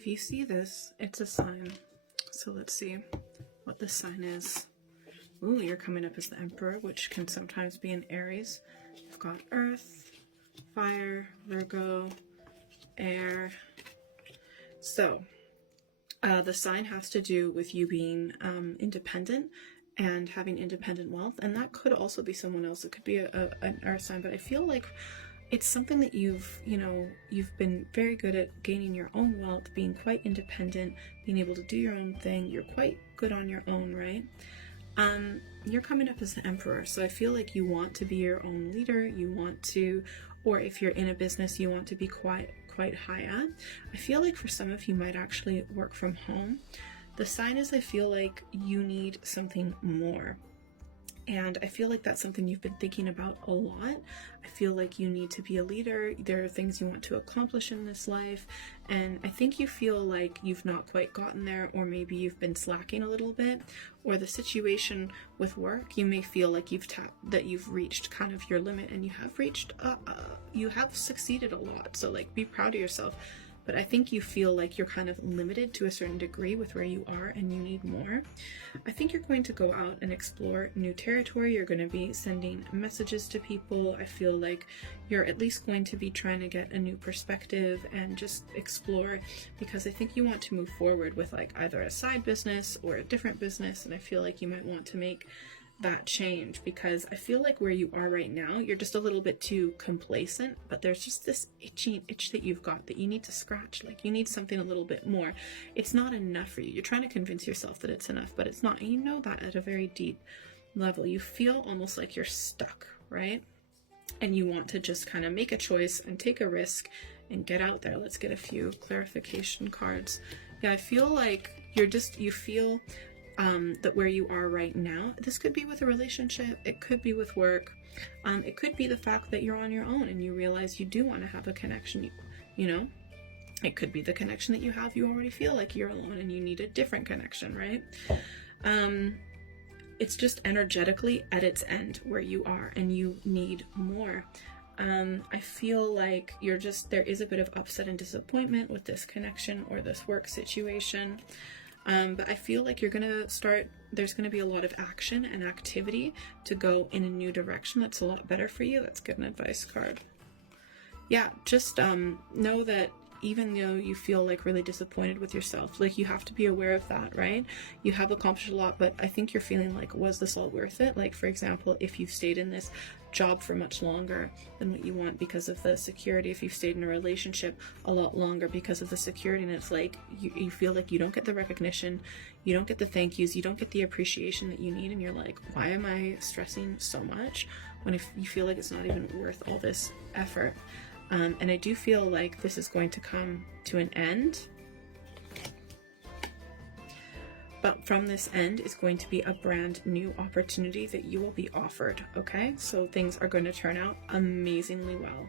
if you see this, it's a sign. So let's see what this sign is. Ooh, you're coming up as the Emperor, which can sometimes be an Aries. You've got Earth, Fire, Virgo, Air. So the sign has to do with you being independent and having independent wealth, and that could also be someone else. It could be an Earth sign, but I feel like it's something that you've been very good at gaining your own wealth, being quite independent, being able to do your own thing. You're quite good on your own, right? You're coming up as the Emperor, so I feel like you want to be your own leader. You want to, or if you're in a business, you want to be quite high up. I feel like for some of you might actually work from home. The sign is, I feel like you need something more. And I feel like that's something you've been thinking about a lot. I feel like you need to be a leader. There are things you want to accomplish in this life. And I think you feel like you've not quite gotten there, or maybe you've been slacking a little bit, or the situation with work, you may feel like you've reached kind of your limit, and you have succeeded a lot. So like, be proud of yourself. But I think you feel like you're kind of limited to a certain degree with where you are, and you need more. I think you're going to go out and explore new territory. You're going to be sending messages to people. I feel like you're at least going to be trying to get a new perspective and just explore, because I think you want to move forward with like either a side business or a different business. And I feel like you might want to make that change, because I feel like where you are right now, you're just a little bit too complacent, but there's just this itch that you've got that you need to scratch. Like, you need something a little bit more. It's not enough for you. You're trying to convince yourself that it's enough, but it's not. And you know that at a very deep level. You feel almost like you're stuck, right? And you want to just kind of make a choice and take a risk and get out there. Let's get a few clarification cards. Yeah, I feel like you feel that where you are right now, this could be with a relationship, it could be with work, it could be the fact that you're on your own and you realize you do want to have a connection, you know, it could be the connection that you already feel like you're alone and you need a different connection, right? It's just energetically at its end where you are, and you need more. I feel like there is a bit of upset and disappointment with this connection or this work situation. But I feel like there's going to be a lot of action and activity to go in a new direction that's a lot better for you. That's good, an advice card. Yeah, just know that even though you feel like really disappointed with yourself, like, you have to be aware of that, right? You have accomplished a lot, but I think you're feeling like, was this all worth it? Like, for example, if you've stayed in this job for much longer than what you want because of the security, if you've stayed in a relationship a lot longer because of the security, and it's like you feel like you don't get the recognition, you don't get the thank yous, you don't get the appreciation that you need, and you're like, why am I stressing so much when if you feel like it's not even worth all this effort? And I do feel like this is going to come to an end. But from this end is going to be a brand new opportunity that you will be offered, okay? So things are going to turn out amazingly well.